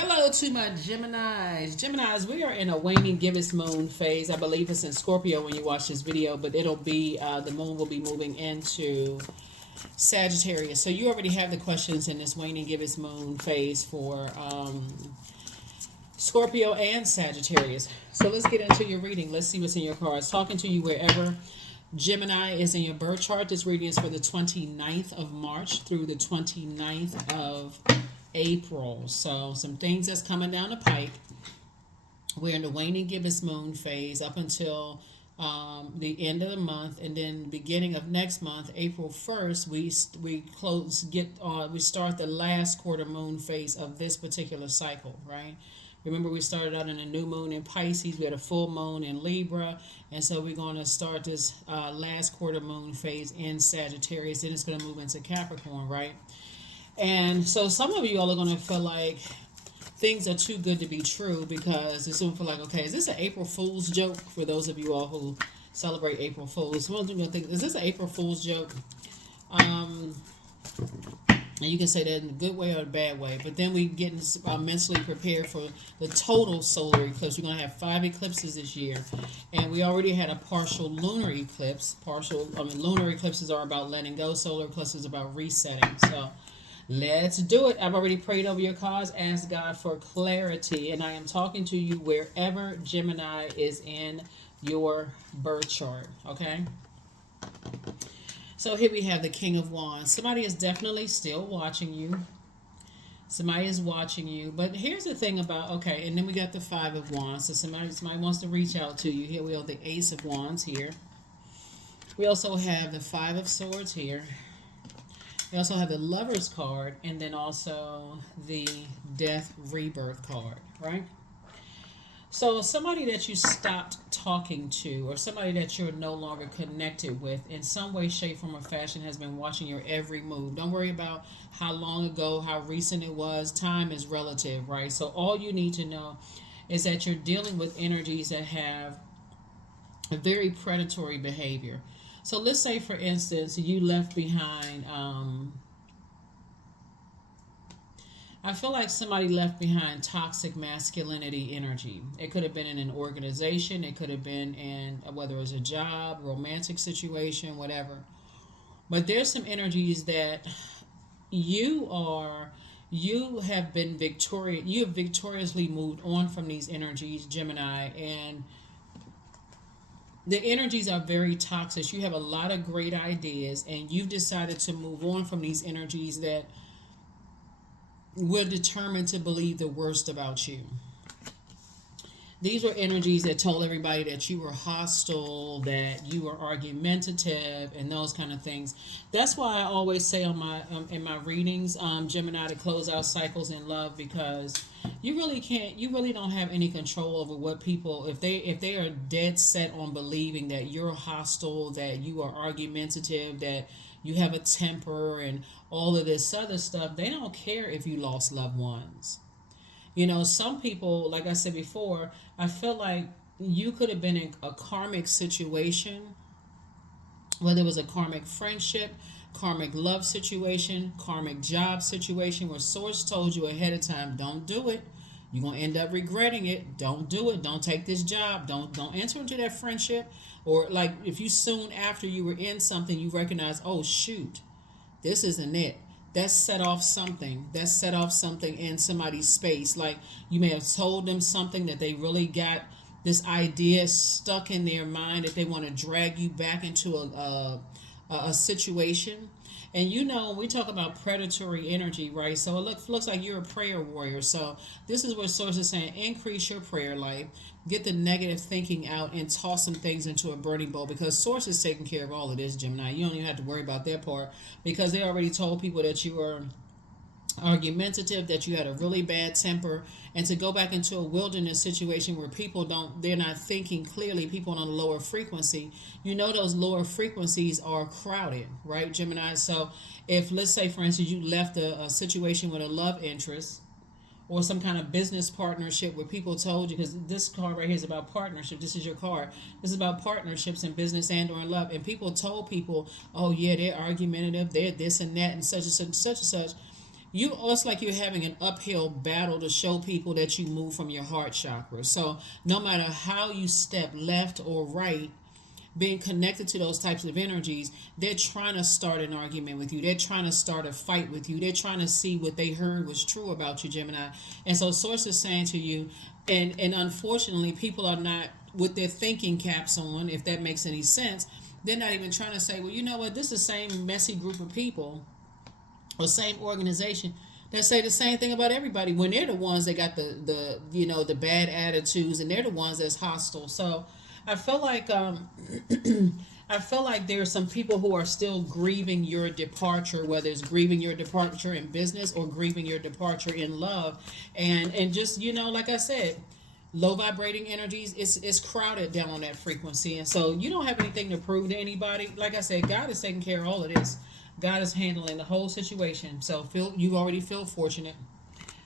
Hello to my Geminis. Geminis, we are in a waning gibbous moon phase. I believe it's in Scorpio when you watch this video, but it'll be, the moon will be moving into Sagittarius. So you already have the questions in this waning gibbous moon phase for Scorpio and Sagittarius. So let's get into your reading. Let's see what's in your cards. Talking to you wherever Gemini is in your birth chart. This reading is for the 29th of March through the 29th of April. So some things that's coming down the pike. We're in the waning gibbous moon phase up until the end of the month, and then beginning of next month, April 1st, we start the last quarter moon phase of this particular cycle, right? Remember, we started out in a new moon in Pisces. We had a full moon in Libra, and so we're going to start this last quarter moon phase in Sagittarius. Then it's going to move into Capricorn, right? And so some of you all are going to feel like things are too good to be true, because it's going to feel like, okay, is this an April Fool's joke? For those of you all who celebrate April Fools, one thing you're going to think, is this an April Fool's joke? And you can say that in a good way or a bad way. But then we get mentally prepared for the total solar eclipse. We're going to have 5 eclipses this year. And we already had a partial lunar eclipse. Lunar eclipses are about letting go. Solar eclipses about resetting. So let's do it. I've already prayed over your cards. Ask God for clarity. And I am talking to you wherever Gemini is in your birth chart. Okay? So here we have the King of Wands. Somebody is definitely still watching you. Somebody is watching you. But here's the thing about, okay, and then we got the 5 of Wands. So somebody wants to reach out to you. Here we have the Ace of Wands here. We also have the 5 of Swords here. We also have the Lover's card, and then also the Death Rebirth card, right? So somebody that you stopped talking to, or somebody that you're no longer connected with in some way, shape, form, or fashion, has been watching your every move. Don't worry about how long ago, how recent it was. Time is relative, right? So all you need to know is that you're dealing with energies that have a very predatory behavior. So let's say, for instance, you left behind, I feel like somebody left behind toxic masculinity energy. It could have been in an organization. It could have been in, whether it was a job, romantic situation, whatever. But there's some energies that you have been victorious. You have victoriously moved on from these energies, Gemini, and the energies are very toxic. You have a lot of great ideas, and you've decided to move on from these energies that were determined to believe the worst about you. These were energies that told everybody that you were hostile, that you were argumentative, and those kind of things. That's why I always say on my in my readings, Gemini, to close out cycles in love, because you really don't have any control over what people, if they are dead set on believing that you're hostile, that you are argumentative, that you have a temper, and all of this other stuff. They don't care if you lost loved ones. You know, some people, like I said before, I feel like you could have been in a karmic situation, whether it was a karmic friendship, karmic love situation, karmic job situation, where source told you ahead of time, don't do it. You're going to end up regretting it. Don't do it. Don't take this job. Don't enter into that friendship. Or like if you soon after you were in something, you recognize, oh shoot, this isn't it. That set off something. That set off something in somebody's space. Like you may have told them something that they really got this idea stuck in their mind that they want to drag you back into a situation. And you know, we talk about predatory energy, right? So it looks like you're a prayer warrior. So this is what Source is saying. Increase your prayer life. Get the negative thinking out and toss some things into a burning bowl, because Source is taking care of all of this, Gemini. You don't even have to worry about that part, because they already told people that you are argumentative, that you had a really bad temper, and to go back into a wilderness situation where they're not thinking clearly, people on a lower frequency, you know, those lower frequencies are crowded, right, Gemini? So if, let's say, for instance, you left a situation with a love interest or some kind of business partnership where people told you, because this card right here is about partnership. This is your card. This is about partnerships in business and or in love. And people told people, oh yeah, they're argumentative, they're this and that and such and such and such and such. it's like you're having an uphill battle to show people that you move from your heart chakra. So no matter how you step left or right, being connected to those types of energies, they're trying to start an argument with you. They're trying to start a fight with you. They're trying to see what they heard was true about you, Gemini. And so Source is saying to you, and unfortunately, people are not with their thinking caps on, if that makes any sense. They're not even trying to say, well, you know what, this is the same messy group of people or same organization that say the same thing about everybody when they're the ones that got the bad attitudes, and they're the ones that's hostile. So I feel like I feel like there are some people who are still grieving your departure, whether it's grieving your departure in business or grieving your departure in love, and just like I said, low vibrating energies, it's crowded down on that frequency, and so you don't have anything to prove to anybody. Like I said, God is taking care of all of this. God is handling the whole situation. So you already feel fortunate.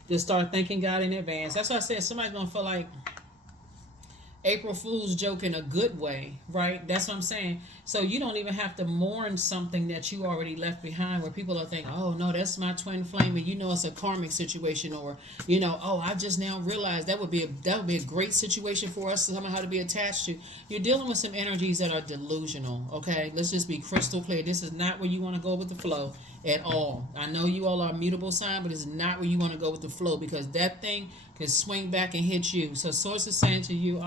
Just start thanking God in advance. That's why I said somebody's gonna feel like April Fool's joke in a good way, right? That's what I'm saying. So you don't even have to mourn something that you already left behind, where people are thinking, oh no, that's my twin flame, and it's a karmic situation, or oh, I just now realized that would be a great situation for us somehow to be attached to. You're dealing with some energies that are delusional. Okay, let's just be crystal clear. This is not where you want to go with the flow at all. I know you all are a mutable sign, but it's not where you want to go with the flow, because that thing can swing back and hit you. So Source is saying to you,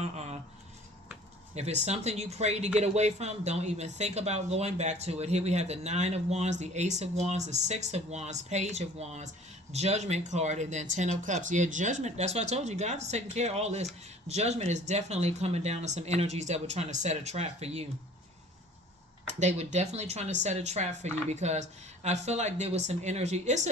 if it's something you pray to get away from, don't even think about going back to it. Here we have the Nine of Wands, the Ace of Wands, the Six of Wands, Page of Wands, Judgment card, and then Ten of Cups. Yeah, Judgment, that's what I told you. God is taking care of all this. Judgment is definitely coming down to some energies that were trying to set a trap for you. They were definitely trying to set a trap for you, because I feel like there was some energy. It's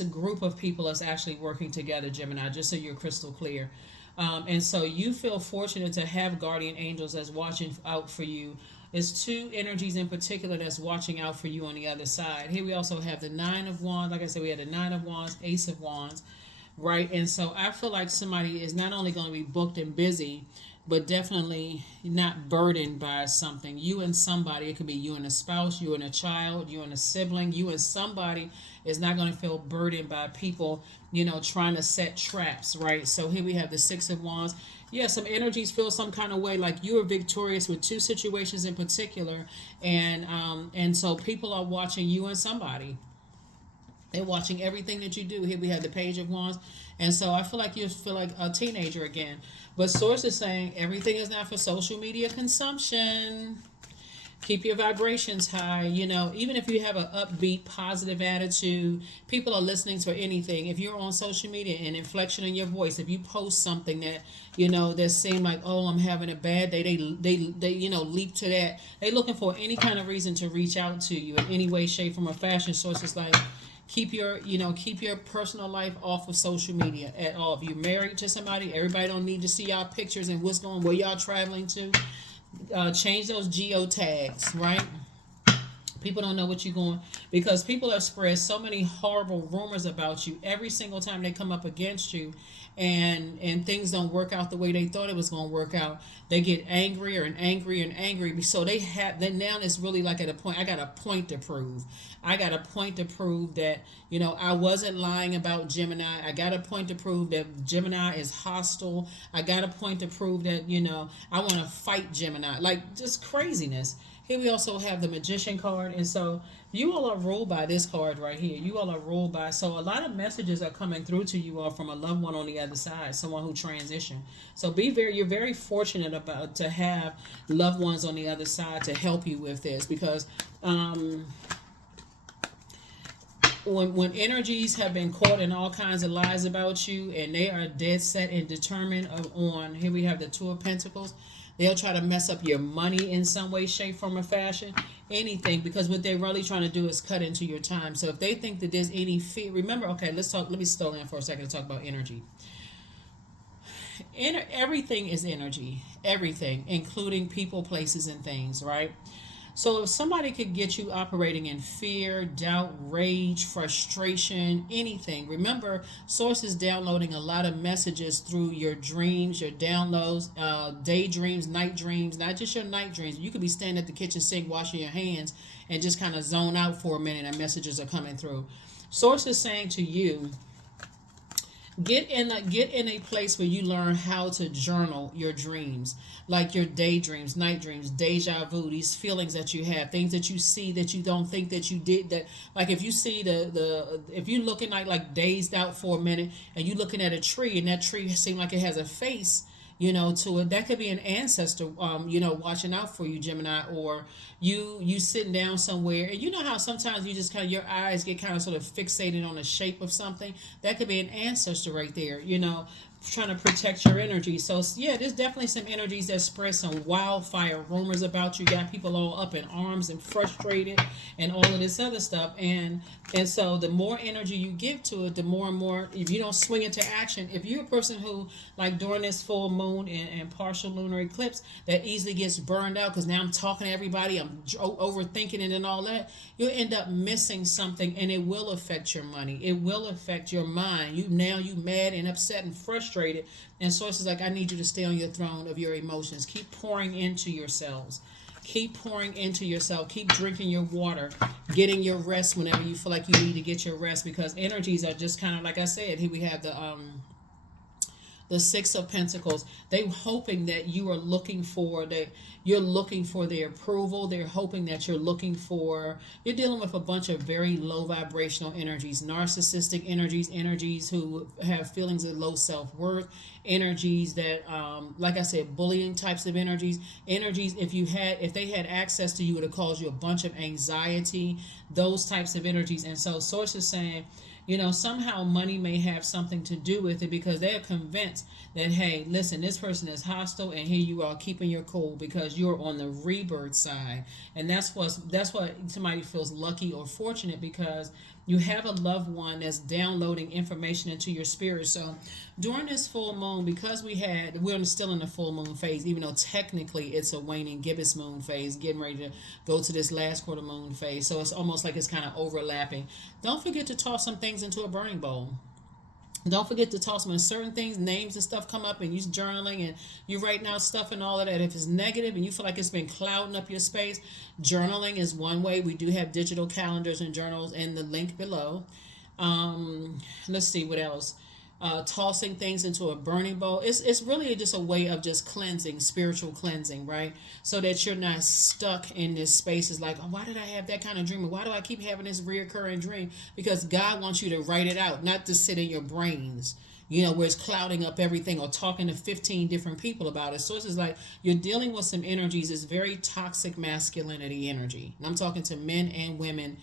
a group of people that's actually working together, Gemini, just so you're crystal clear. And so you feel fortunate to have guardian angels that's watching out for you. It's two energies in particular that's watching out for you on the other side. Here we also have the Nine of Wands. Like I said, we had the Nine of Wands, Ace of Wands, right? And so I feel like somebody is not only going to be booked and busy, but definitely not burdened by something. You and somebody, it could be you and a spouse, you and a child, you and a sibling, you and somebody is not going to feel burdened by people, trying to set traps, right? So here we have the Six of Wands. Yeah, some energies feel some kind of way, like you are victorious with two situations in particular, and so people are watching you and somebody. They're watching everything that you do. Here we have the Page of Wands. And so I feel like you feel like a teenager again. But Source is saying everything is not for social media consumption. Keep your vibrations high. Even if you have an upbeat, positive attitude, people are listening for anything. If you're on social media, and inflection in your voice, if you post something that, that seem like, oh, I'm having a bad day, they leap to that. They're looking for any kind of reason to reach out to you in any way, shape, form, or fashion. Source is like, keep your personal life off of social media at all. If you're married to somebody, everybody don't need to see y'all pictures and where y'all traveling to. Change those geo tags, right? People don't know what you're going, because people have spread so many horrible rumors about you every single time they come up against you, and things don't work out the way they thought it was going to work out. They get angrier and angrier and angry. So then now it's really like at a point, I got a point to prove. I got a point to prove that, I wasn't lying about Gemini. I got a point to prove that Gemini is hostile. I got a point to prove that, I want to fight Gemini. Like, just craziness. Here we also have the Magician card. And so you all are ruled by this card right here. You all are ruled by. So a lot of messages are coming through to you all from a loved one on the other side, someone who transitioned. So you're very fortunate to have loved ones on the other side to help you with this, because when energies have been caught in all kinds of lies about you, and they are dead set and determined on, here we have the Two of Pentacles. They'll try to mess up your money in some way, shape, form, or fashion. Anything, because what they're really trying to do is cut into your time. So if they think that there's any fear, remember, okay, let me slow down for a second to talk about energy. Everything is energy. Everything, including people, places, and things, right? So if somebody could get you operating in fear, doubt, rage, frustration, anything, remember, Source is downloading a lot of messages through your dreams, your downloads, daydreams, night dreams, not just your night dreams. You could be standing at the kitchen sink washing your hands and just kind of zone out for a minute and messages are coming through. Source is saying to you, get in a place where you learn how to journal your dreams, like your daydreams, night dreams, deja vu, these feelings that you have, things that you see that you don't think that you did. That, like, if you see the if you looking like dazed out for a minute, and you looking at a tree, and that tree seems like it has a face, to it, that could be an ancestor, watching out for you, Gemini. Or you sitting down somewhere, and you know how sometimes you just kind of, your eyes get kind of sort of fixated on the shape of something. That could be an ancestor right there, trying to protect your energy. So yeah, there's definitely some energies that spread some wildfire rumors about you. Got people all up in arms and frustrated and all of this other stuff. And so the more energy you give to it, the more and more, if you don't swing into action, if you're a person who, like, during this full moon and partial lunar eclipse, that easily gets burned out because now I'm talking to everybody, I'm overthinking it and all that, you'll end up missing something, and it will affect your money. It will affect your mind. You mad and upset and frustrated. And sources like, I need you to stay on your throne of your emotions. Keep pouring into yourselves. Keep pouring into yourself. Keep drinking your water. Getting your rest whenever you feel like you need to get your rest, because energies are just kind of, like I said, here we have the Six of Pentacles. They're hoping that you're looking for their approval. They're hoping that you're dealing with a bunch of very low vibrational energies, narcissistic energies who have feelings of low self-worth, energies that, like I said, bullying types of energies, if they had access to you, it would have caused you a bunch of anxiety, those types of energies. And so source is saying, somehow money may have something to do with it, because they're convinced that, hey, listen, this person is hostile, and here you are keeping your cool because you're on the rebirth side. And that's what somebody feels lucky or fortunate, because you have a loved one that's downloading information into your spirit. So during this full moon, because we're still in the full moon phase, even though technically it's a waning gibbous moon phase, getting ready to go to this last quarter moon phase. So it's almost like it's kind of overlapping. Don't forget to toss some things into a burning bowl. Don't forget to toss them in certain things, names and stuff come up, and you're journaling and you're writing out stuff and all of that. If it's negative and you feel like it's been clouding up your space, journaling is one way. We do have digital calendars and journals in the link below. Let's see what else. Tossing things into a burning bowl. It's really just a way of just cleansing, spiritual cleansing, right? So that you're not stuck in this space. It's like, oh, why did I have that kind of dream? Or why do I keep having this reoccurring dream? Because God wants you to write it out, not to sit in your brains, where it's clouding up everything, or talking to 15 different people about it. So it's just like you're dealing with some energies. It's very toxic masculinity energy. And I'm talking to men and women,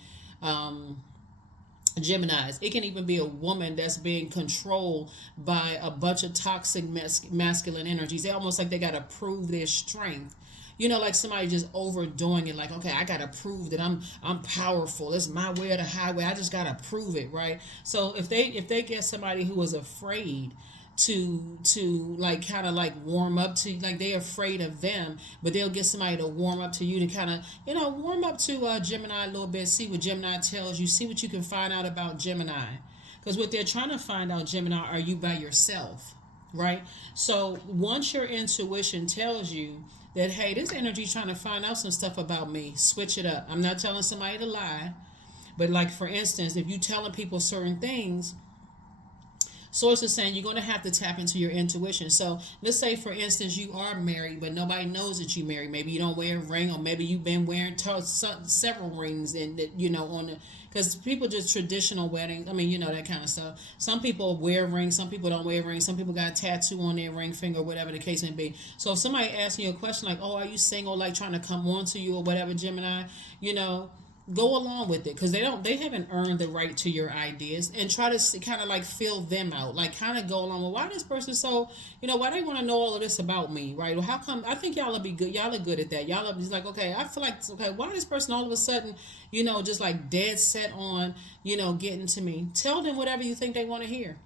Geminis. It can even be a woman that's being controlled by a bunch of toxic masculine energies. They almost like they got to prove their strength. Like somebody just overdoing it. Like, okay, I got to prove that I'm powerful. It's my way or the highway. I just got to prove it, right? So if they get somebody who is afraid to like kind of like warm up to, like, they're afraid of them, but they'll get somebody to warm up to you, to kind of warm up to Gemini a little bit, see what Gemini tells you, see what you can find out about Gemini, because what they're trying to find out, Gemini, are you by yourself, right? So once your intuition tells you that, hey, this energy trying to find out some stuff about me, switch it up. I'm not telling somebody to lie, but, like, for instance, if you telling people certain things, source is saying you're going to have to tap into your intuition. So let's say, for instance, you are married, but nobody knows that you're married. Maybe you don't wear a ring, or maybe you've been wearing several rings, and on the, because people just traditional weddings. I mean, that kind of stuff. Some people wear rings, some people don't wear rings. Some people got a tattoo on their ring finger, whatever the case may be. So if somebody asks you a question like, "Oh, are you single?" Like trying to come on to you or whatever, Gemini, go along with it, because they haven't earned the right to your ideas, and try to kind of like fill them out, like kind of go along with, why this person so, why they want to know all of this about me, right? Well, how come? I think y'all will be good. Y'all are good at that. Y'all are just like, okay, I feel like, okay, why this person all of a sudden, just like dead set on, getting to me. Tell them whatever you think they want to hear.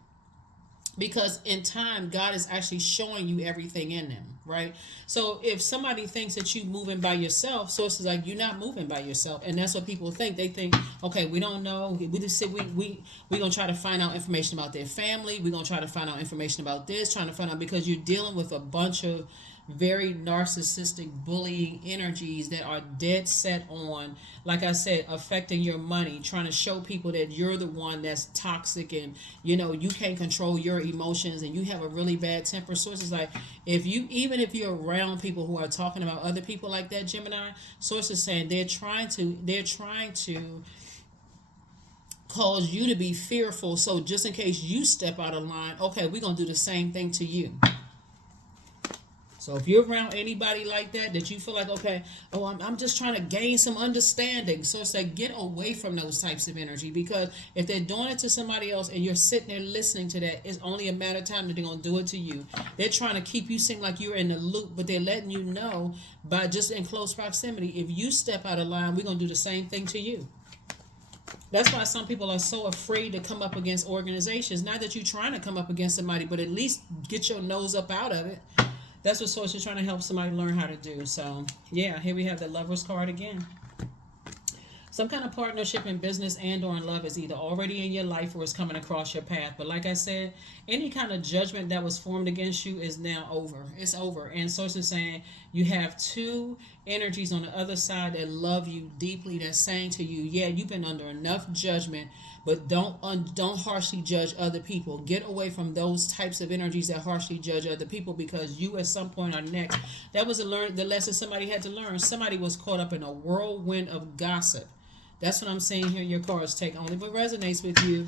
Because in time, God is actually showing you everything in them, right? So if somebody thinks that you moving by yourself, so it's like, you're not moving by yourself. And that's what people think. They think, okay, we don't know. We just said we're going to try to find out information about their family. We're going to try to find out information about this, trying to find out, because you're dealing with a bunch of very narcissistic, bullying energies that are dead set on, like I said, affecting your money, trying to show people that you're the one that's toxic, and you can't control your emotions, and you have a really bad temper. Sources like, even if you're around people who are talking about other people like that, Gemini, sources saying they're trying to cause you to be fearful. So just in case you step out of line, okay, we're gonna do the same thing to you. So if you're around anybody like that you feel like, okay, oh, I'm just trying to gain some understanding. So it's like, get away from those types of energy, because if they're doing it to somebody else and you're sitting there listening to that, it's only a matter of time that they're going to do it to you. They're trying to keep you seem like you're in the loop, but they're letting you know by just in close proximity, if you step out of line, we're going to do the same thing to you. That's why some people are so afraid to come up against organizations. Not that you're trying to come up against somebody, but at least get your nose up out of it. That's what Source is trying to help somebody learn how to do. So, yeah, here we have the Lover's card again. Some kind of partnership in business and or in love is either already in your life or is coming across your path. But like I said, any kind of judgment that was formed against you is now over. It's over. And Source is saying you have two energies on the other side that love you deeply, that's saying to you, yeah, you've been under enough judgment, but don't harshly judge other people. Get away from those types of energies that harshly judge other people, because you at some point are next. That was the lesson somebody had to learn. Somebody was caught up in a whirlwind of gossip. That's what I'm saying here. Your cards take only what resonates with you.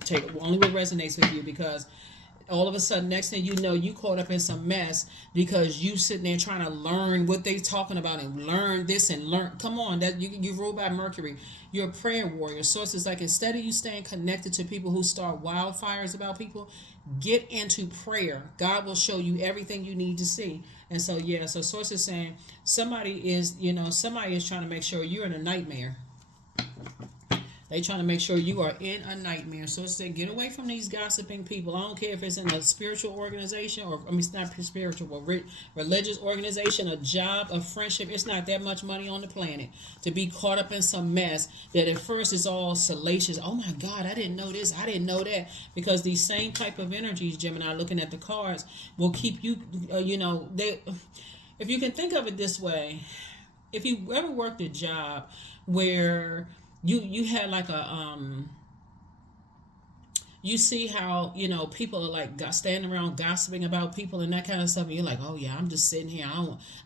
Take only what resonates with you, because all of a sudden, next thing you know, you caught up in some mess because you sitting there trying to learn what they talking about and learn this and learn. Come on, that you rule by Mercury. You're a prayer warrior. Sources like, instead of you staying connected to people who start wildfires about people, get into prayer. God will show you everything you need to see. And so, yeah, so Source is saying somebody is trying to make sure you're in a nightmare. They trying to make sure you are in a nightmare. So it's get away from these gossiping people. I don't care if it's in a spiritual organization, or it's not spiritual, but religious organization, a job, a friendship. It's not that much money on the planet to be caught up in some mess that at first is all salacious. Oh my God, I didn't know this, I didn't know that. Because these same type of energies, Gemini, looking at the cards, will keep you, if you can think of it this way, if you ever worked a job where you had like a you see how people are like standing around gossiping about people and that kind of stuff, and you're like, oh yeah, I'm just sitting here, I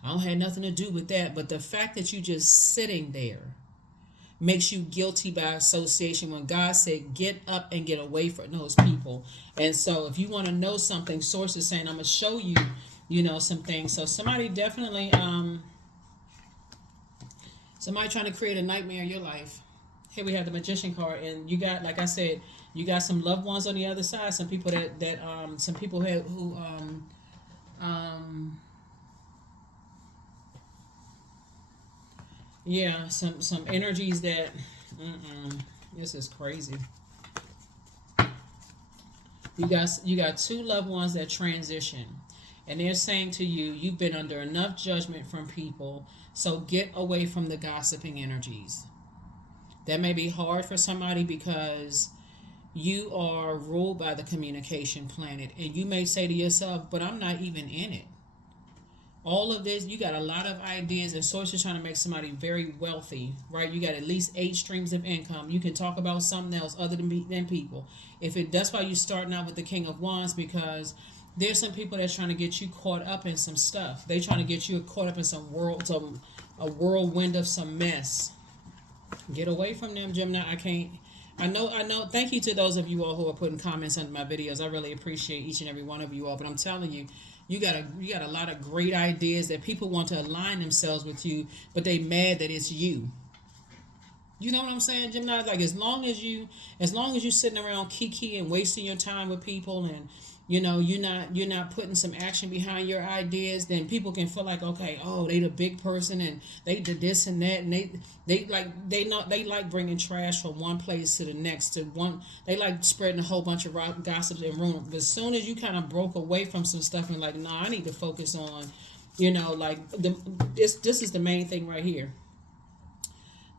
don't have nothing to do with that. But the fact that you just sitting there makes you guilty by association, when God said get up and get away from those people. And so if you want to know something, Source is saying, I'm gonna show you some things. So somebody definitely somebody trying to create a nightmare in your life. Here we have the Magician card, and you got, like I said, you got some loved ones on the other side. Some people some people who yeah, some energies that this is crazy. You got two loved ones that transition, and they're saying to you, you've been under enough judgment from people, so get away from the gossiping energies. That may be hard for somebody because you are ruled by the communication planet, and you may say to yourself, but I'm not even in it. All of this, you got a lot of ideas, and Source is trying to make somebody very wealthy, right? You got at least 8 streams of income. You can talk about something else other than people. That's why you're starting out with the King of Wands, because there's some people that's trying to get you caught up in some stuff. They trying to get you caught up in a whirlwind of some mess. Get away from them, Gemini. I know. Thank you to those of you all who are putting comments under my videos. I really appreciate each and every one of you all. But I'm telling you, you got a lot of great ideas that people want to align themselves with you, but they mad that it's you. You know what I'm saying, Gemini? Like, as long as you sitting around kiki and wasting your time with people, and you're not putting some action behind your ideas, then people can feel like, okay, oh, they the big person and they did this and that, and they like bringing trash from one place to the next they like spreading a whole bunch of gossip and rumors. But as soon as you kind of broke away from some stuff and like, nah, I need to focus on, this is the main thing right here.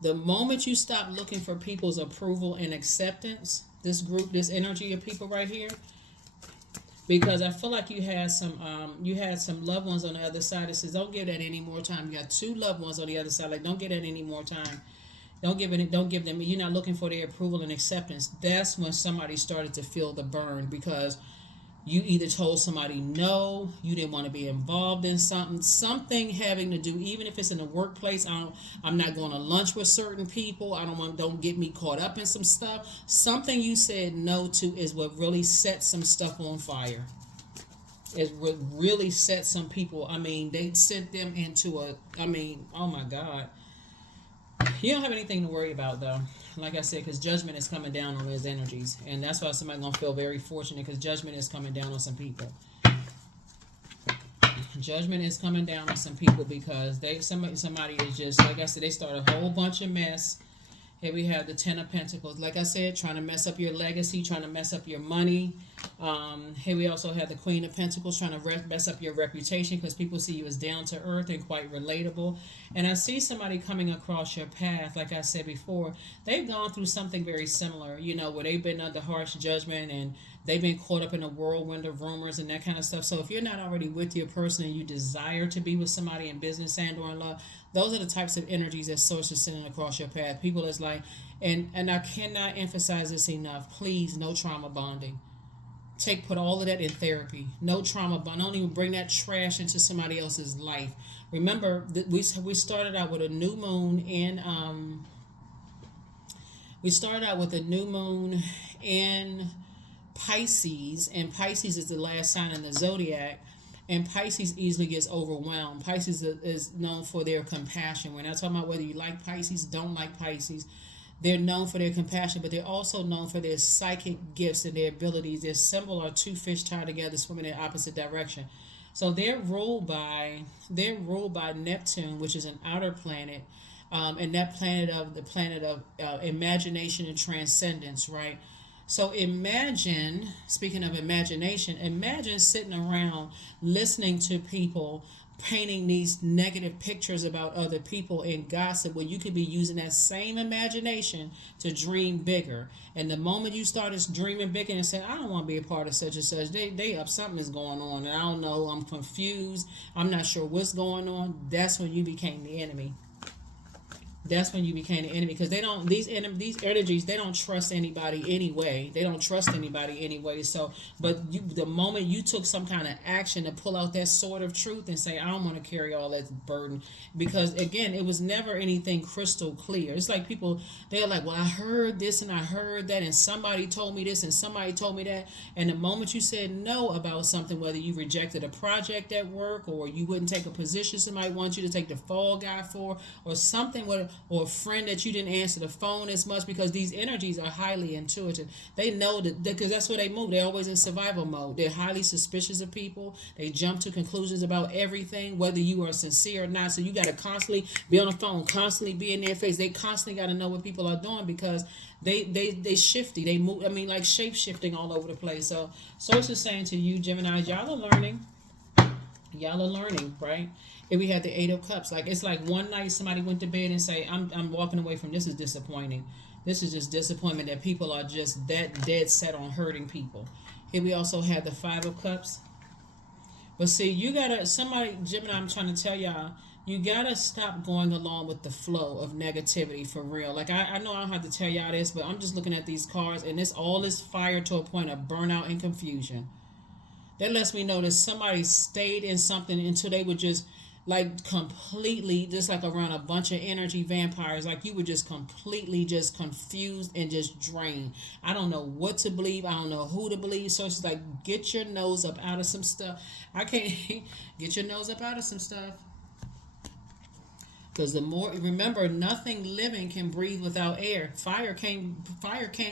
The moment you stop looking for people's approval and acceptance, this energy of people right here, because I feel like you had some loved ones on the other side that says don't give that any more time. You got two loved ones on the other side, like don't give that any more time. Don't give them. You're not looking for their approval and acceptance. That's when somebody started to feel the burn, because you either told somebody no, you didn't want to be involved in something having to do, even if it's in the workplace. I'm not going to lunch with certain people. Don't get me caught up in some stuff. Something you said no to is what really set some stuff on fire. It what really set some people. I mean, they sent them into oh my God. You don't have anything to worry about, though. Like I said, because judgment is coming down on those energies. And that's why somebody's going to feel very fortunate, because judgment is coming down on some people. Judgment is coming down on some people because somebody is just, like I said, they start a whole bunch of mess. Here we have the Ten of Pentacles. Like I said, trying to mess up your legacy, trying to mess up your money. Here we also have the Queen of Pentacles, trying to mess up your reputation, because people see you as down to earth and quite relatable. And I see somebody coming across your path. Like I said before, they've gone through something very similar, where they've been under harsh judgment and they've been caught up in a whirlwind of rumors and that kind of stuff. So if you're not already with your person and you desire to be with somebody in business and or in love, those are the types of energies that Source is sending across your path. People is like, and I cannot emphasize this enough, please, no trauma bonding. Put all of that in therapy. No trauma bond. Don't even bring that trash into somebody else's life. Remember, we started out with a new moon in Pisces, and Pisces is the last sign in the Zodiac, and Pisces easily gets overwhelmed. Pisces is known for their compassion. We're not talking about whether you like Pisces, don't like Pisces. They're known for their compassion, but they're also known for their psychic gifts and their abilities. Their symbol are two fish tied together, swimming in opposite direction. So they're ruled by Neptune, which is an outer planet, and that planet of imagination and transcendence, right? So imagine, speaking of imagination, imagine sitting around listening to people painting these negative pictures about other people and gossip, when you could be using that same imagination to dream bigger. And the moment you started dreaming bigger and saying, I don't want to be a part of such and such, they up, something is going on, and I don't know, I'm confused, I'm not sure what's going on, that's when you became the enemy. That's when you became the enemy, because these energies, they don't trust anybody anyway. So, but the moment you took some kind of action to pull out that sword of truth and say, I don't want to carry all that burden, because again, it was never anything crystal clear. It's like people, they're like, well, I heard this and I heard that, and somebody told me this and somebody told me that. And the moment you said no about something, whether you rejected a project at work, or you wouldn't take a position somebody wants you to take the fall guy for, or something, or a friend that you didn't answer the phone as much, because these energies are highly intuitive. They know that, because that's where they move. They're always in survival mode. They're highly suspicious of people. They jump to conclusions about everything, whether you are sincere or not. So you got to constantly be on the phone, constantly be in their face. They constantly got to know what people are doing, because they shifty. They move, like shape shifting all over the place. So Source is saying to you, Gemini, y'all are learning. Right? If we had the Eight of Cups, like it's like one night somebody went to bed and say, I'm walking away from this, is disappointing. This is just disappointment that people are just that dead set on hurting people. Here we also have the Five of Cups. But see, Gemini, I'm trying to tell y'all, you gotta stop going along with the flow of negativity for real. Like I know I don't have to tell y'all this, but I'm just looking at these cards, and this all is fire to a point of burnout and confusion. That lets me know that somebody stayed in something until they would just like completely, just like around a bunch of energy vampires, like you were just completely just confused and just drained. I don't know what to believe. I don't know who to believe. So it's like, get your nose up out of some stuff. Get your nose up out of some stuff. Because remember, nothing living can breathe without air. Fire can't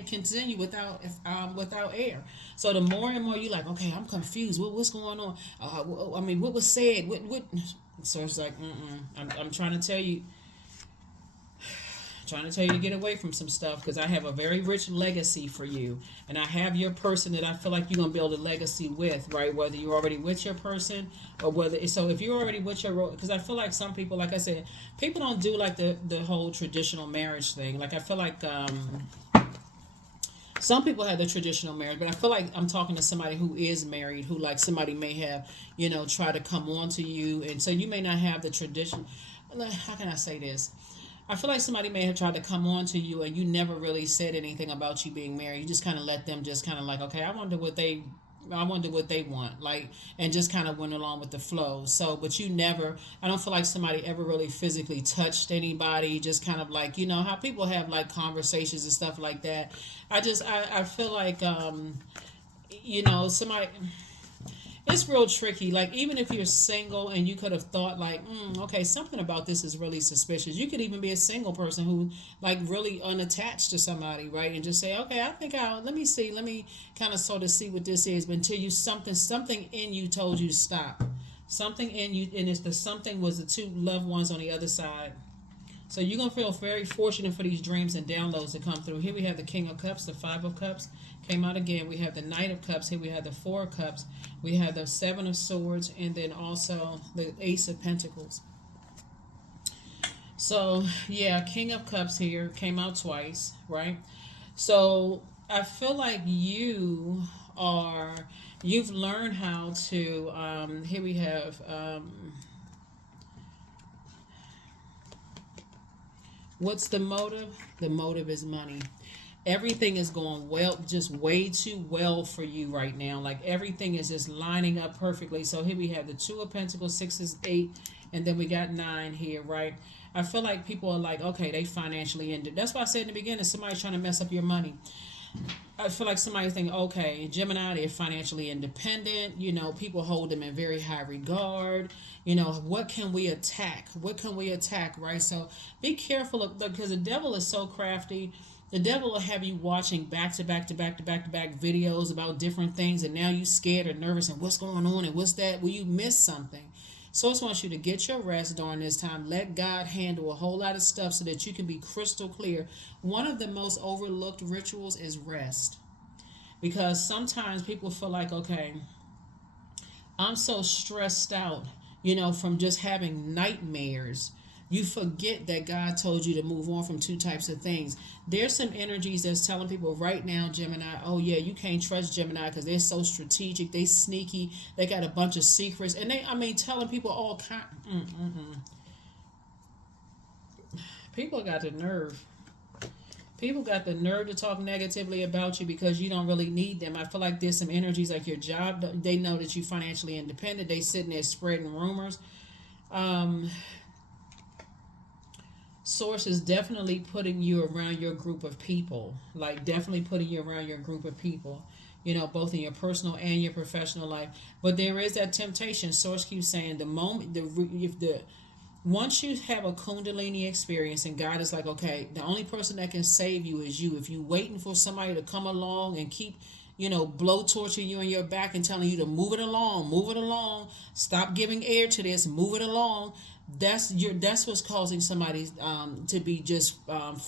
continue without air. So the more and more you like, okay, I'm confused. What's going on? What was said? What? So it's like, I'm trying to tell you. To get away from some stuff, because I have a very rich legacy for you, and I have your person that I feel like you're gonna build a legacy with, right? Whether you're already with your person, or if you're already with your, because I feel like some people, like I said, people don't do like the whole traditional marriage thing. Like I feel like Some people have the traditional marriage, but I feel like I'm talking to somebody who is married, who like somebody may have, try to come on to you, and so you may not have the tradition. How can I say this? I feel like somebody may have tried to come on to you, and you never really said anything about you being married. You just kind of let them just kind of like, okay, I wonder what they want, like, and just kind of went along with the flow. So, but you never, I don't feel like somebody ever really physically touched anybody, just kind of like, how people have like conversations and stuff like that. I feel like, somebody, it's real tricky. Like, even if you're single and you could have thought like, okay, something about this is really suspicious. You could even be a single person who like really unattached to somebody, right? And just say, okay, I think let me see, let me kind of sort of see what this is. But until you something in you told you to stop. Something in you, and it's the something was the two loved ones on the other side. So you're going to feel very fortunate for these dreams and downloads to come through. Here we have the King of Cups, the Five of Cups came out again. We have the Knight of Cups. Here we have the Four of Cups. We have the Seven of Swords, and then also the Ace of Pentacles. So, yeah, King of Cups here came out twice, right? So I feel like you've learned how to, here we have, what's the motive? The motive is money. Everything is going well, just way too well for you right now. Like everything is just lining up perfectly. So here we have the Two of Pentacles, Sixes, Eight, and then we got Nine here, right? I feel like people are like, okay, they financially ended. That's why I said in the beginning, somebody's trying to mess up your money. I feel like somebody's thinking, okay, Gemini, they're financially independent. People hold them in very high regard. What can we attack? What can we attack, right? So be careful because the devil is so crafty. The devil will have you watching back to back to back to back to back videos about different things, and now you scared or nervous and what's going on and what's that? Well, you missed something. So I just want you to get your rest during this time. Let God handle a whole lot of stuff so that you can be crystal clear. One of the most overlooked rituals is rest. Because sometimes people feel like, okay, I'm so stressed out, from just having nightmares. You forget that God told you to move on from two types of things. There's some energies that's telling people right now, Gemini, oh yeah, you can't trust Gemini because they're so strategic, they sneaky, they got a bunch of secrets, and telling people all kind. People got the nerve. People got the nerve to talk negatively about you because you don't really need them. I feel like there's some energies like your job. They know that you're financially independent. They sitting there spreading rumors. Source is definitely putting you around your group of people. Like definitely putting you around your group of people. Both in your personal and your professional life. But there is that temptation. Source keeps saying once you have a Kundalini experience and God is like, okay, the only person that can save you is you. If you waiting for somebody to come along and keep, blow torching you in your back and telling you to move it along, stop giving air to this, move it along. That's what's causing somebody to be just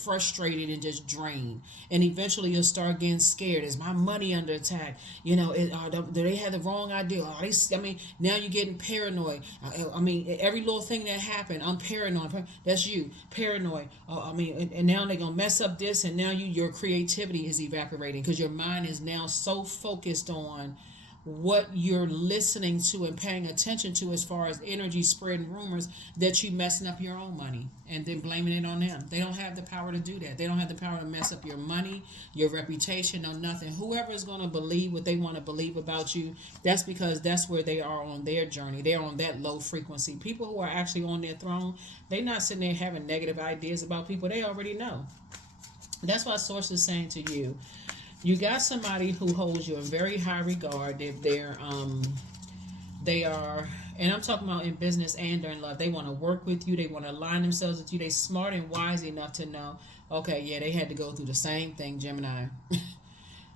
frustrated and just drained, and eventually you'll start getting scared. Is my money under attack? Do they have the wrong idea? Now you're getting paranoid. Every little thing that happened, I'm paranoid. That's you, paranoid. And now they're gonna mess up this, and now your creativity is evaporating because your mind is now so focused on what you're listening to and paying attention to as far as energy spreading rumors that you messing up your own money and then blaming it on them. They don't have the power to do that. They don't have the power to mess up your money, your reputation, no nothing. Whoever is going to believe what they want to believe about you, that's because that's where they are on their journey. They're on that low frequency. People who are actually on their throne, they're not sitting there having negative ideas about people. They already know. That's why Source is saying to you, you got somebody who holds you in very high regard. They are, and I'm talking about in business and in love. They want to work with you. They want to align themselves with you. They smart and wise enough to know, okay, yeah, they had to go through the same thing, Gemini.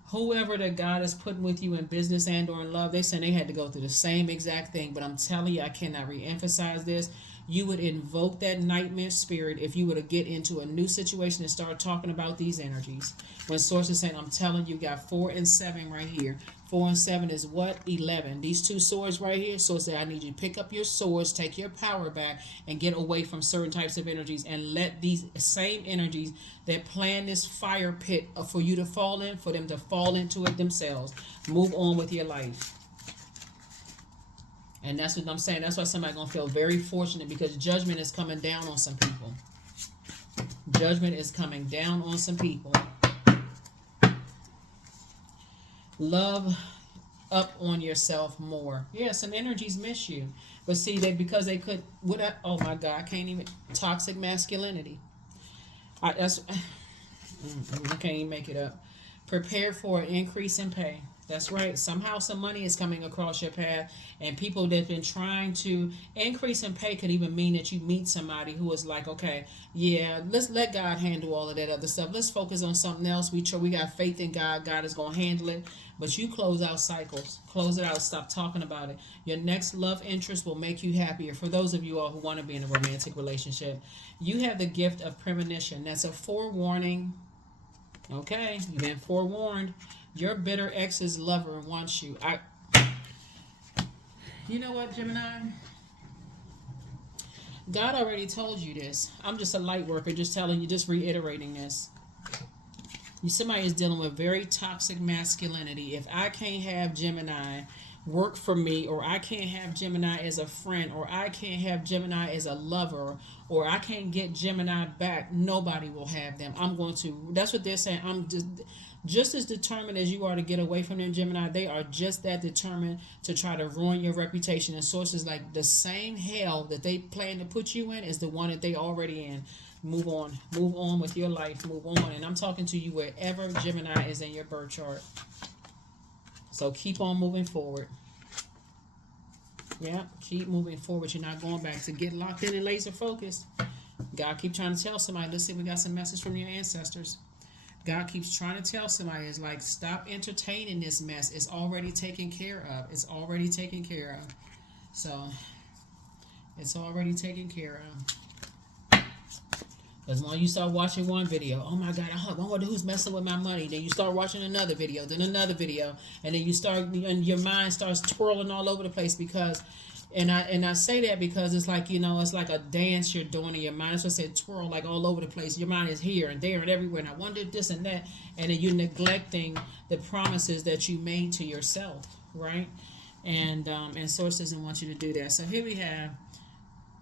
Whoever that God is putting with you in business and or in love, they said they had to go through the same exact thing. But I'm telling you, I cannot reemphasize this. you would invoke that nightmare spirit if you were to get into a new situation and start talking about these energies. When Source is saying, I'm telling you, got 4 and 7 right here. 4 and 7 is what? 11. These two swords right here. So say, I need you to pick up your swords, take your power back, and get away from certain types of energies, and let these same energies that plan this fire pit for you to fall in, for them to fall into it themselves. Move on with your life. And that's what I'm saying. That's why somebody's going to feel very fortunate, because judgment is coming down on some people. Judgment is coming down on some people. Love up on yourself more. Yeah, some energies miss you. But see, that because they could, oh my God, I can't even, toxic masculinity. I can't even make it up. Prepare for an increase in pay. That's right. Somehow some money is coming across your path, and people that have been trying to increase in pay could even mean that you meet somebody who is like, okay, yeah, let's let God handle all of that other stuff. Let's focus on something else. We got faith in God. God is going to handle it. But you close out cycles. Close it out. Stop talking about it. Your next love interest will make you happier. For those of you all who want to be in a romantic relationship, you have the gift of premonition. That's a forewarning. Okay, you've been forewarned. Your bitter ex's lover wants you. You know what, Gemini? God already told you this. I'm just a light worker, just telling you, just reiterating this. Somebody is dealing with very toxic masculinity. If I can't have Gemini work for me, or I can't have Gemini as a friend, or I can't have Gemini as a lover, or I can't get Gemini back, nobody will have them. That's what they're saying. I'm just as determined as you are to get away from them, Gemini. They are just that determined to try to ruin your reputation. And Sources like, the same hell that they plan to put you in is the one that they already in. Move on with your life. Move on. And I'm talking to you wherever Gemini is in your birth chart. So keep on moving forward. Yeah, keep moving forward. You're not going back. To get locked in and laser focused. God keep trying to tell somebody. Let's see if we got some message from your ancestors. God keeps trying to tell somebody, it's like, stop entertaining this mess. It's already taken care of. It's already taken care of. So, it's already taken care of. As long as you start watching one video, oh my God, I wonder who's messing with my money. Then you start watching another video, then another video, and then and your mind starts twirling all over the place, because, and I say that because it's like, it's like a dance you're doing in your mind. That's what I said, twirl, like all over the place. Your mind is here and there and everywhere, and I wonder this and that, and then you're neglecting the promises that you made to yourself, right? And Source doesn't want you to do that. So here we have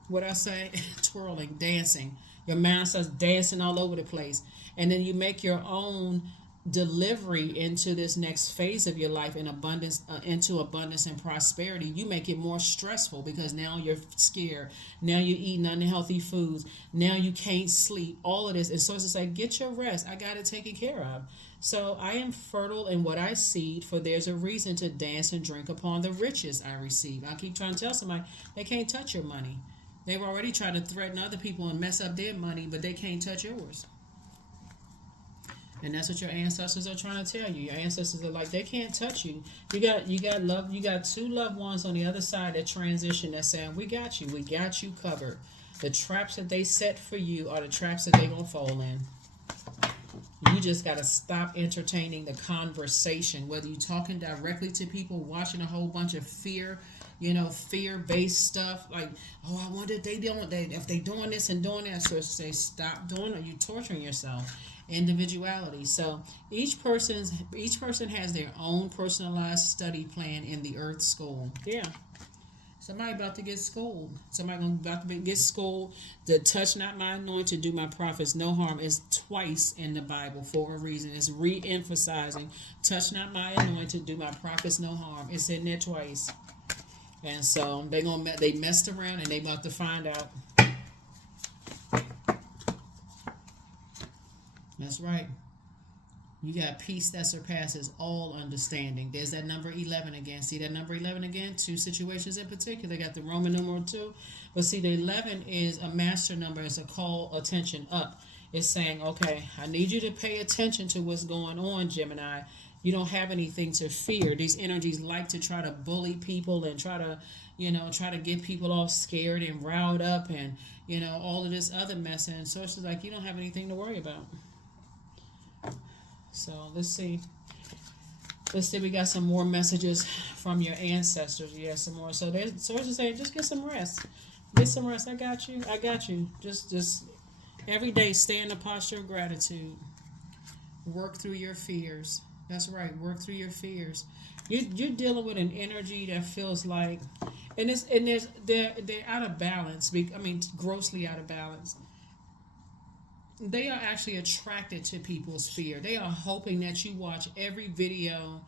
what I say, twirling, dancing. Your mind starts dancing all over the place. And then you make your own delivery into this next phase of your life in abundance, into abundance and prosperity. You make it more stressful, because now you're scared. Now you're eating unhealthy foods. Now you can't sleep. All of this. And Sources say, get your rest. I got it taken care of. So I am fertile in what I seed, for there's a reason to dance and drink upon the riches I receive. I keep trying to tell somebody, they can't touch your money. They've already tried to threaten other people and mess up their money, but they can't touch yours. And that's what your ancestors are trying to tell you. Your ancestors are like, they can't touch you. You got love. You got two loved ones on the other side that transition that's saying, we got you. We got you covered. The traps that they set for you are the traps that they're going to fall in. You just got to stop entertaining the conversation, whether you're talking directly to people, watching a whole bunch of fear-based stuff, like, oh, I wonder if they doing this and doing that. So say, stop doing it. You're torturing yourself. Individuality. So each person has their own personalized study plan in the Earth School. Yeah. Somebody about to get schooled. Get schooled. The touch not my anointed, do my prophets no harm is twice in the Bible for a reason. It's re-emphasizing touch not my anointed, do my prophets no harm. It's in there twice. And so they messed around, and they about to find out. That's right. You got peace that surpasses all understanding. There's that number 11 again. See that number 11 again? Two situations in particular. Got the Roman numeral 2. But see, the 11 is a master number. It's a call attention up. It's saying, okay, I need you to pay attention to what's going on, Gemini. You don't have anything to fear. These energies like to try to bully people and try to, try to get people all scared and riled up and, all of this other mess. And so it's like, you don't have anything to worry about. So let's see. Let's see, we got some more messages from your ancestors. Yeah, some more. So there's sources saying, just get some rest. Get some rest. I got you. I got you. Just every day, stay in a posture of gratitude. Work through your fears. That's right. Work through your fears. You're dealing with an energy that feels like, they're out of balance. I mean, grossly out of balance. They are actually attracted to people's fear. They are hoping that you watch every video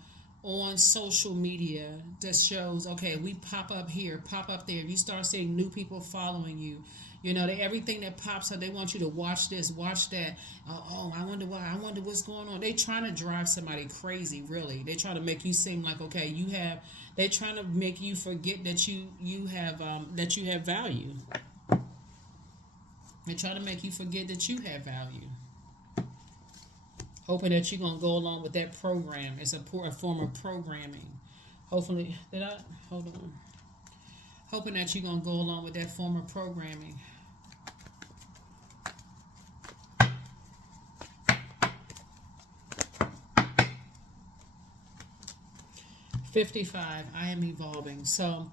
on social media that shows, okay, we pop up here, pop up there. If you start seeing new people following you, everything that pops up, they want you to watch this, watch that. Oh, I wonder why. I wonder what's going on. They trying to drive somebody crazy, really. They trying to make you seem like, okay, they trying to make you forget that you have value. They try to make you forget that you have value. Hoping that you're going to go along with that program. It's a form of programming. Hopefully, hold on. Hoping that you're going to go along with that form of programming. $55, I am evolving. So,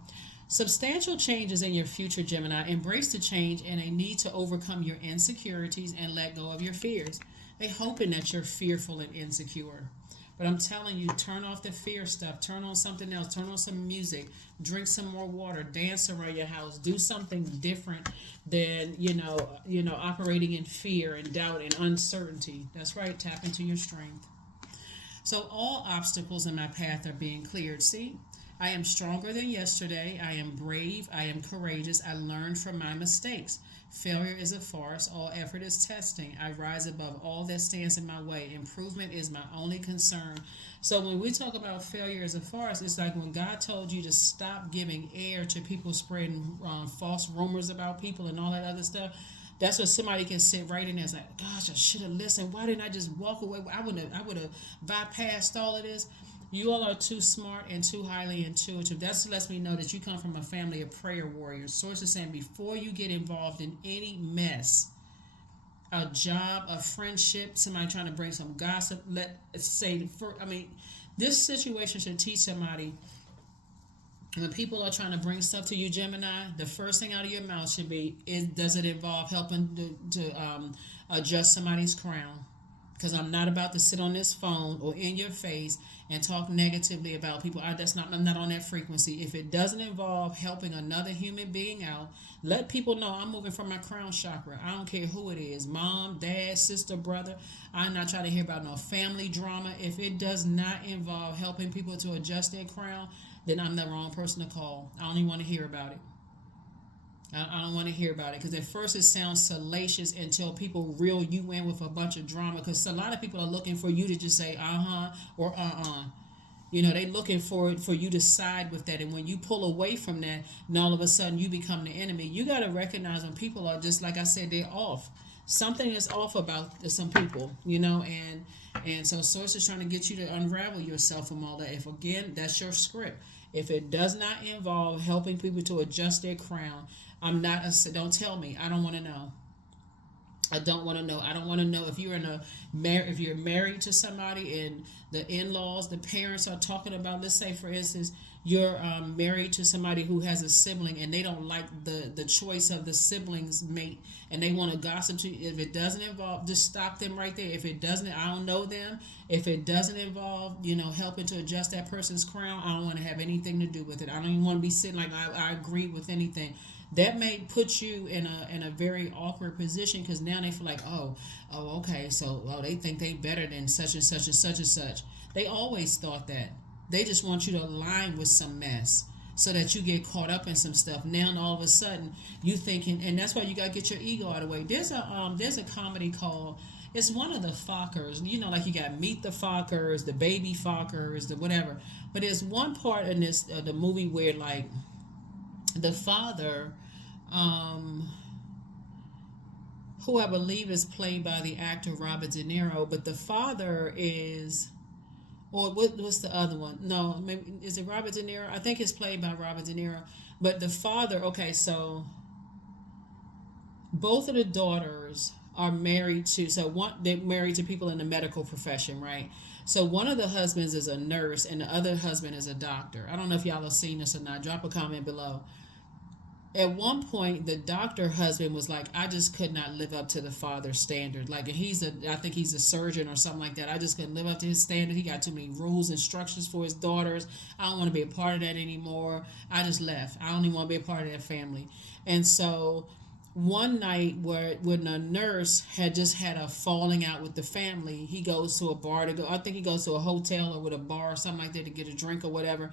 substantial changes in your future, Gemini. Embrace the change and a need to overcome your insecurities and let go of your fears. They hoping that you're fearful and insecure. But I'm telling you, turn off the fear stuff. Turn on something else. Turn on some music. Drink some more water. Dance around your house. Do something different than, operating in fear and doubt and uncertainty. That's right. Tap into your strength. So all obstacles in my path are being cleared. See? I am stronger than yesterday. I am brave. I am courageous. I learned from my mistakes. Failure is a farce. All effort is testing. I rise above all that stands in my way. Improvement is my only concern. So when we talk about failure as a farce, it's like when God told you to stop giving air to people spreading false rumors about people and all that other stuff. That's what somebody can sit right in there and say, gosh, I should have listened. Why didn't I just walk away? I would have bypassed all of this. You all are too smart and too highly intuitive. That lets me know that you come from a family of prayer warriors. Sources saying before you get involved in any mess, a job, a friendship, somebody trying to bring some gossip, this situation should teach somebody when people are trying to bring stuff to you, Gemini, the first thing out of your mouth should be, does it involve helping to adjust somebody's crown? Because I'm not about to sit on this phone or in your face and talk negatively about people. I'm not on that frequency. If it doesn't involve helping another human being out, let people know I'm moving from my crown chakra. I don't care who it is, mom, dad, sister, brother. I'm not trying to hear about no family drama. If it does not involve helping people to adjust their crown, then I'm the wrong person to call. I don't even want to hear about it. I don't want to hear about it because at first it sounds salacious until people reel you in with a bunch of drama, because a lot of people are looking for you to just say uh-huh or uh-uh. They looking for you to side with that, and when you pull away from that, and all of a sudden you become the enemy. You got to recognize when people are just, like I said, they're off. Something is off about some people, and so Source is trying to get you to unravel yourself from all that. If again, that's your script. If it does not involve helping people to adjust their crown, don't tell me. I don't want to know. I don't want to know. I don't want to know if if you're married to somebody and the in-laws, the parents are talking about, let's say for instance, you're married to somebody who has a sibling and they don't like the choice of the sibling's mate and they want to gossip to you. If it doesn't involve, just stop them right there. If it doesn't, I don't know them. If it doesn't involve, helping to adjust that person's crown, I don't want to have anything to do with it. I don't even want to be sitting like I agree with anything. That may put you in a very awkward position, because now they feel like, okay, so they think they better than such and such and such and such. They always thought that. They just want you to align with some mess so that you get caught up in some stuff. Now all of a sudden you thinking, and that's why you gotta get your ego out of the way. There's a comedy called, it's one of the Fockers, like you got Meet the Fockers, the Baby Fockers, the whatever. But there's one part in this the movie where like the father, who I believe is played by the actor Robert De Niro, but the father is Or what's the other one? No, maybe is it Robert De Niro? I think it's played by Robert De Niro. But the father, okay, so both of the daughters are married to, so one, they're married to people in the medical profession, right? So one of the husbands is a nurse and the other husband is a doctor. I don't know if y'all have seen this or not. Drop a comment below. At one point the doctor husband was like, I just could not live up to the father's standard. Like, I think he's a surgeon or something like that. I just couldn't live up to his standard. He got too many rules and structures for his daughters. I don't want to be a part of that anymore. I just left. I don't even want to be a part of that family. And so one night, where when a nurse had just had a falling out with the family, he goes to a bar to go, I think he goes to a hotel or with a bar or something like that to get a drink or whatever.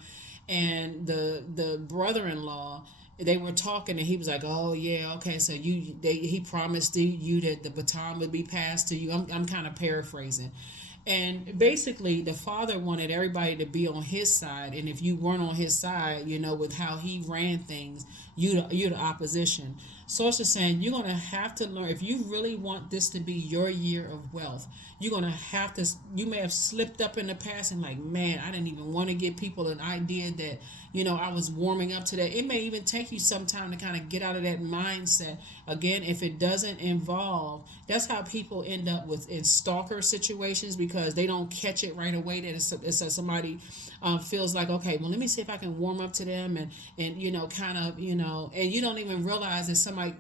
And the brother-in-law, they were talking and he was like, oh yeah, okay, so he promised you that the baton would be passed to you. I'm kind of paraphrasing. And basically the father wanted everybody to be on his side, and if you weren't on his side, with how he ran things, you're the opposition. So it's just saying, you're going to have to learn, if you really want this to be your year of wealth, you're going to have to, you may have slipped up in the past and like, man, I didn't even want to give people an idea that, I was warming up to that. It may even take you some time to kind of get out of that mindset. Again, if it doesn't involve, that's how people end up with in stalker situations, because they don't catch it right away that it's somebody feels like, okay, well, let me see if I can warm up to them, and kind of, and you don't even realize that somebody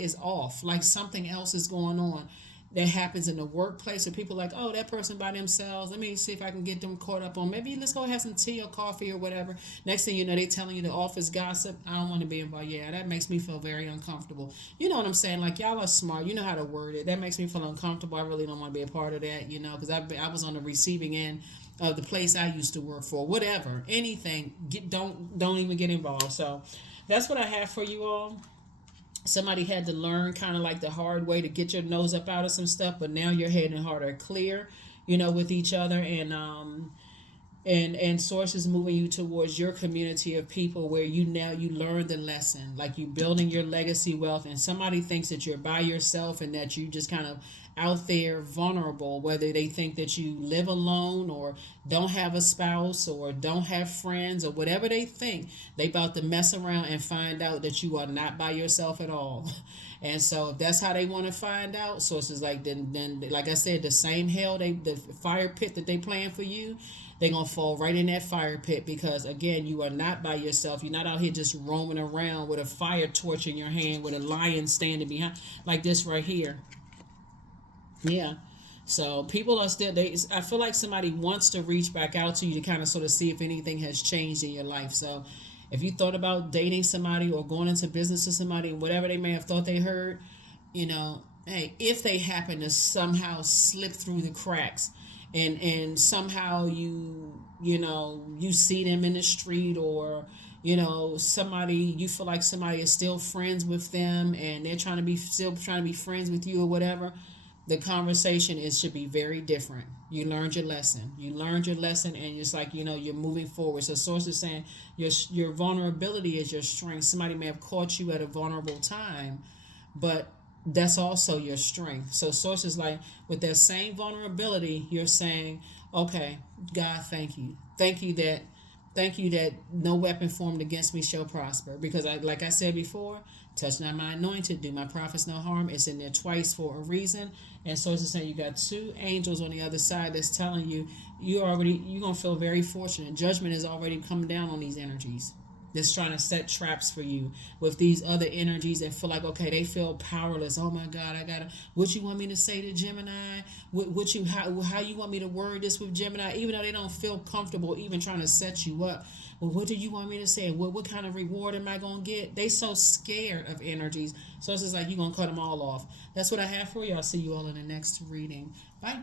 is off, like something else is going on that happens in the workplace, or people like, oh, that person by themselves, let me see if I can get them caught up on, maybe let's go have some tea or coffee or whatever. Next thing you know, they telling you the office gossip. I don't want to be involved. Yeah, that makes me feel very uncomfortable. You know what I'm saying? Like, y'all are smart, you know how to word it. That makes me feel uncomfortable. I really don't want to be a part of that, because I was on the receiving end of the place I used to work for. Whatever, anything, don't even get involved. So that's what I have for you all. Somebody had to learn kind of like the hard way to get your nose up out of some stuff, but now your head and heart are clear, with each other, and sources moving you towards your community of people where you learn the lesson, like you building your legacy wealth. And somebody thinks that you're by yourself and that you just kind of out there vulnerable, whether they think that you live alone or don't have a spouse or don't have friends or whatever they think. They about to mess around and find out that you are not by yourself at all. And so if that's how they want to find out, sources like then like I said, the same hell, the fire pit that they plan for you, they're going to fall right in that fire pit, because again, you are not by yourself. You're not out here just roaming around with a fire torch in your hand with a lion standing behind like this right here. Yeah. So people are still, I feel like somebody wants to reach back out to you to kind of sort of see if anything has changed in your life. So if you thought about dating somebody or going into business with somebody, whatever they may have thought they heard, hey, if they happen to somehow slip through the cracks, and somehow you see them in the street, or somebody, you feel like somebody is still friends with them and they're still trying to be friends with you or whatever, the conversation should be very different. You learned your lesson. And it's like, you're moving forward. So source is saying your vulnerability is your strength. Somebody may have caught you at a vulnerable time, but that's also your strength. So source is like, with that same vulnerability, you're saying, okay, God, thank you. Thank you that no weapon formed against me shall prosper. Because like I said before, touch not my anointed, do my prophets no harm. It's in there twice for a reason. And so it's saying you got two angels on the other side that's telling you you're going to feel very fortunate. Judgment is already coming down on these energies that's trying to set traps for you with these other energies that feel like, okay, they feel powerless. Oh my God, what you want me to say to Gemini? How you want me to word this with Gemini? Even though they don't feel comfortable even trying to set you up. Well, what do you want me to say? What kind of reward am I going to get? They so scared of energies. So it's just like, you're going to cut them all off. That's what I have for you. I'll see you all in the next reading. Bye.